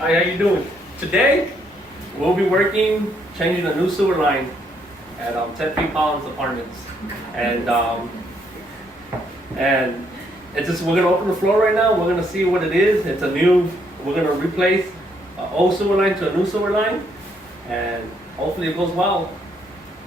Hi, how you doing? Today, we'll be changing a new sewer line at Tempe Apartments. And it's just, we're gonna open the floor right now. We're gonna see what it is. We're gonna replace an old sewer line to a new sewer line. And hopefully it goes well.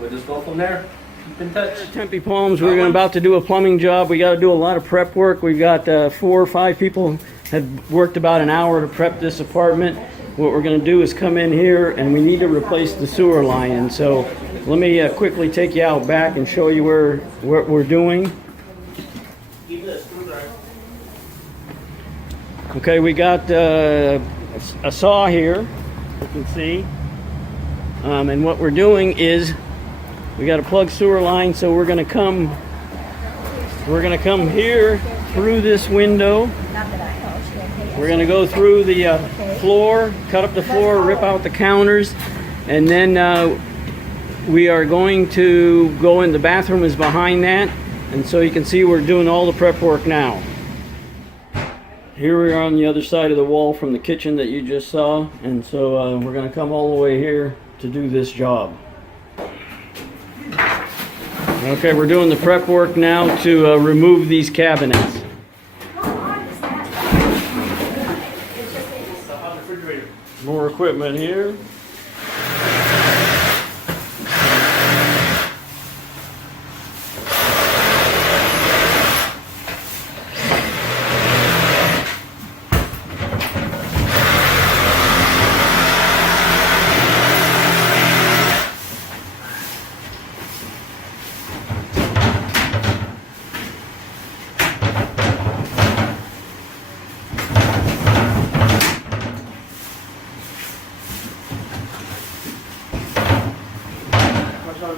We'll just go from there. Keep in touch. Tempe Palms, we're about to do a plumbing job. We got to do a lot of prep work. We've got 4 or 5 people had worked about an hour to prep this apartment. What we're going to do is come in here and we need to replace the sewer line. And so let me quickly take you out back and show you what we're doing. Okay, we got a saw here, you can see. And what we're doing is we got to plug sewer line, so we're going to come here through this window. We're going to go through the floor, cut up the floor, rip out the counters, and then we are going to go in. The bathroom is behind that, and so you can see we're doing all the prep work now. Here we are on the other side of the wall from the kitchen that you just saw, and so we're going to come all the way here to do this job. Okay, we're doing the prep work now to remove these cabinets. More equipment here.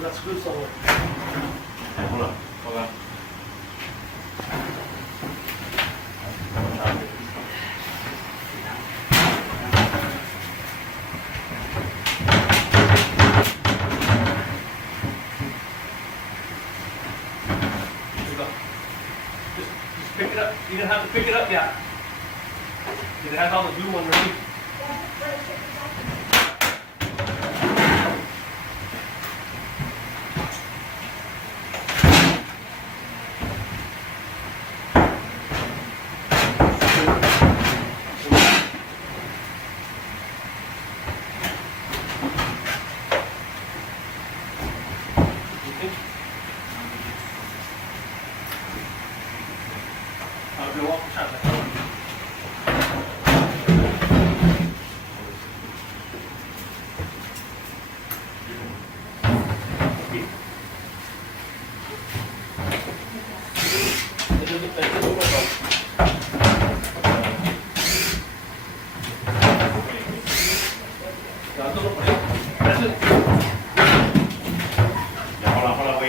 That screw somewhere. Hold on, hold on. Just pick it up. You didn't have to pick it up yet. It has all the glue underneath.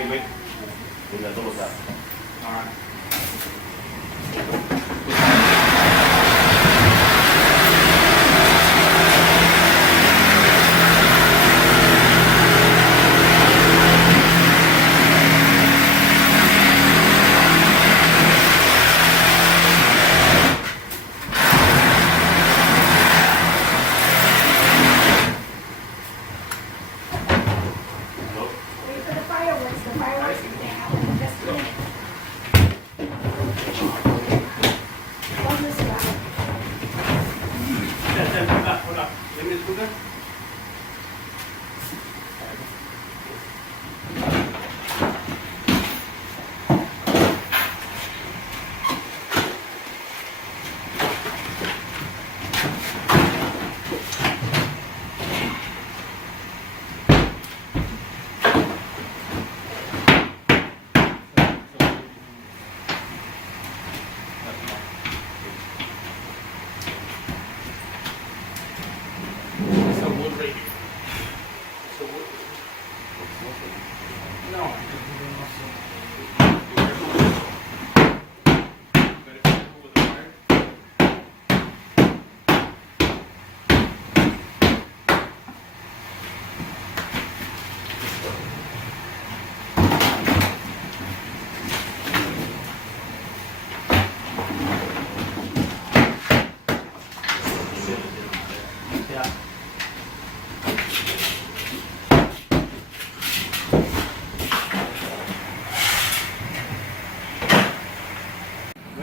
Wait. All right.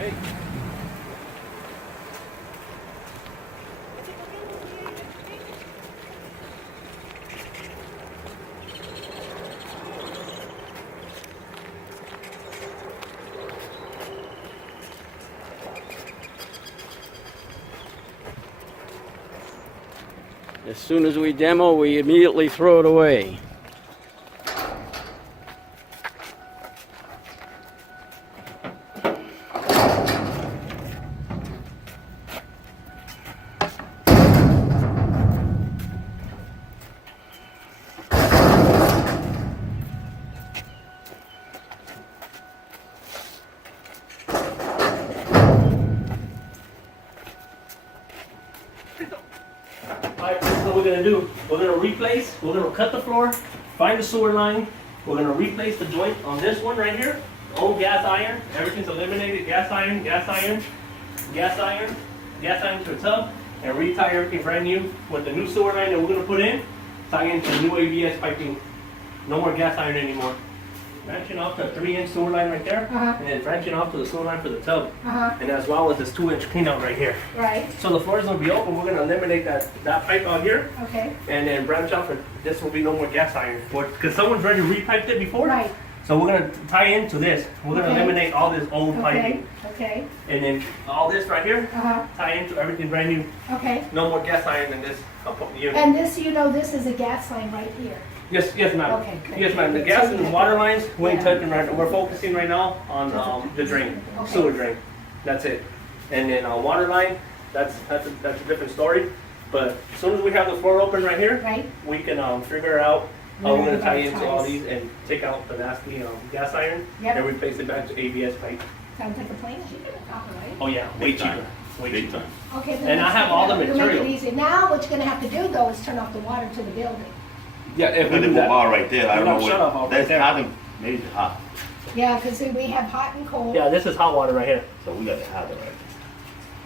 Okay. As soon as we demo, we immediately throw it away. Alright, this is what we're gonna do. We're gonna cut the floor, find the sewer line. We're gonna replace the joint on this one right here. Old gas iron, everything's eliminated. Gas iron, gas iron, gas iron, gas iron to a tub, and re-tie everything brand new with the new sewer line that we're gonna put in. Tie into the new ABS piping. No more gas iron anymore. Branching off to a 3-inch sewer line right there, and then branching off to the sewer line for the tub, and as well as this 2-inch cleanout right here. Right, So the floor is gonna be open. We're gonna eliminate that pipe out here, okay, and then branch off. And this will be no more gas iron, because someone's already repiped it before. right, So we're gonna tie into this. We're gonna Okay. eliminate all this old okay, piping, okay, and then all this right here, uh-huh, tie into everything brand new. okay. No more gas iron in this unit. And this, you know, this is a gas line right here. Yes, ma'am. Okay, good. Yes, ma'am. The So gas you and the have- water lines, we ain't Yeah. touching right now. We're focusing right now on the drain, Okay. sewer drain. That's it. And then water line, that's a different story. But as soon as we have the floor open right here, Right, we can figure out how we're gonna tie Where into it all ties. these and take out the nasty gas iron Yep. and replace it back to ABS pipe. sounds like a plan. Oh yeah, way Big time. cheaper. Way Big cheaper. time. Okay, then And I let's have take all it the out. We'll material. Make it easy. Now, what you're gonna have to do though is turn off the water to the building. Yeah, if we But do the that. bar right there, I don't know Shut up, I'll what. right That's there. hot and maybe hot. Yeah, because we have hot and cold. Yeah, this is hot water right here. So we got to have it right.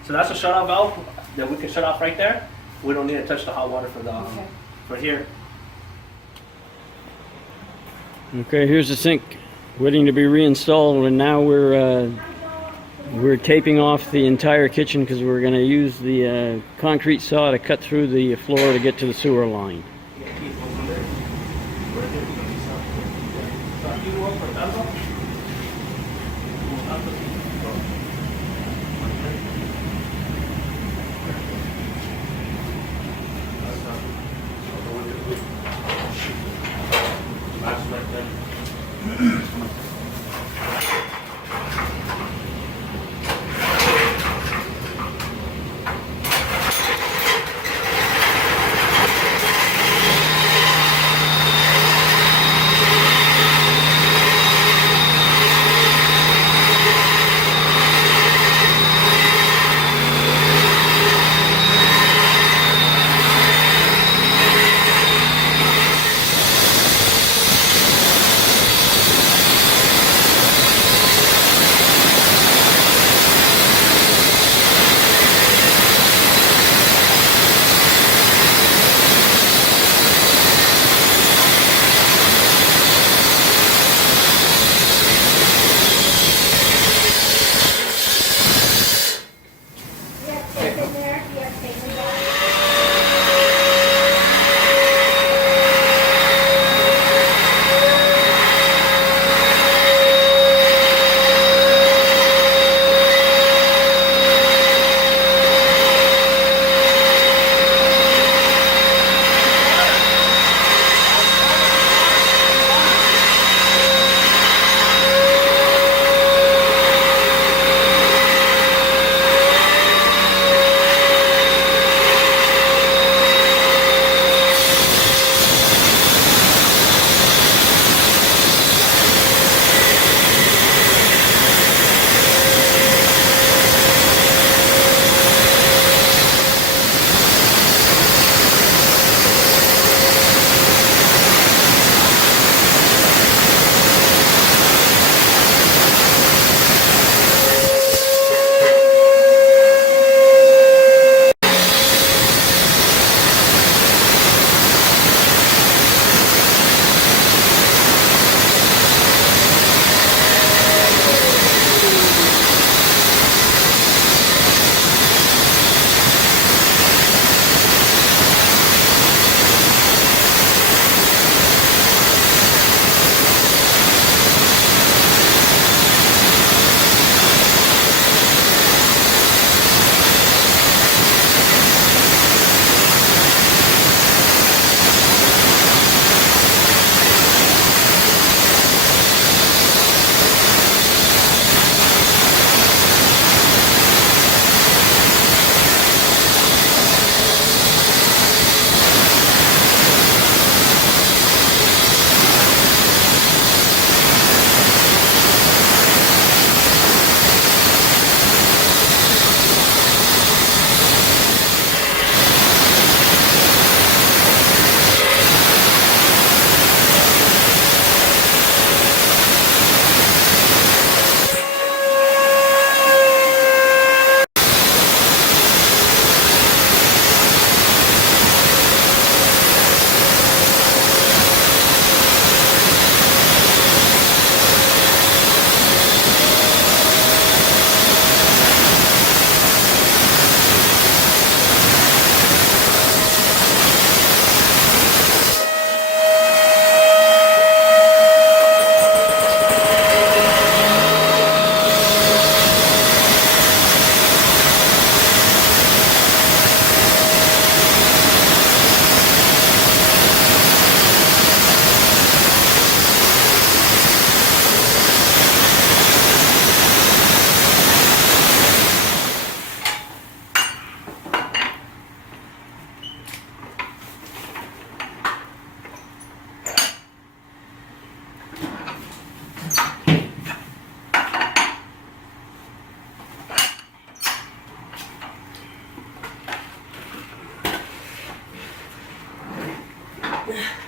So that's a shut off valve that we can shut off right there. We don't need to touch the hot water for the Okay. for here. Okay, here's the sink waiting to be reinstalled, and now we're taping off the entire kitchen because we're going to use the concrete saw to cut through the floor to get to the sewer line.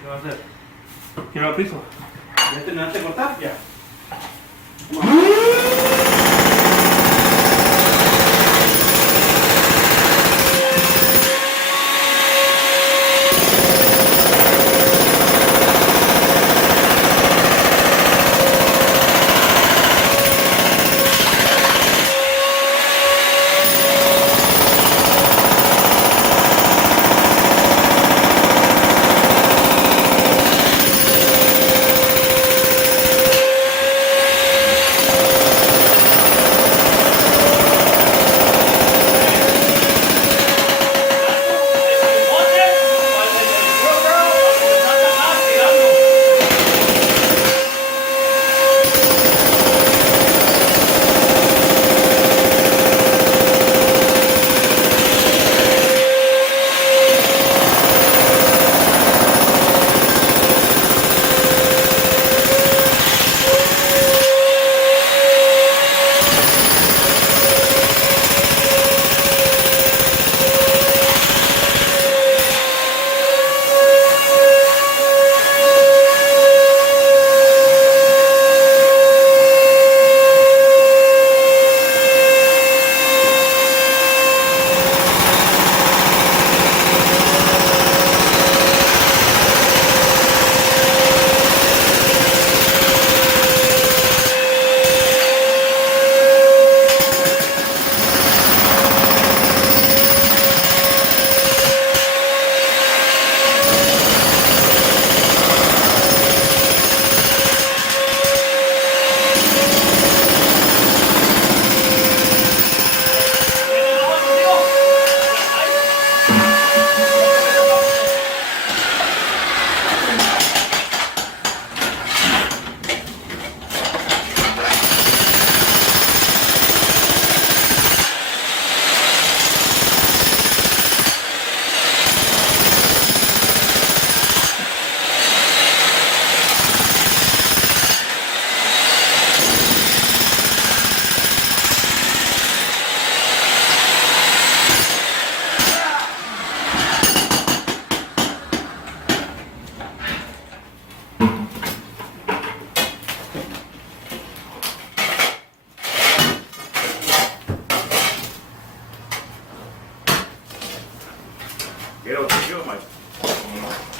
¿Qué va a hacer? ¿Quiero el piso? ¿Ya terminaste de cortar? Ya. Get over here, Mike.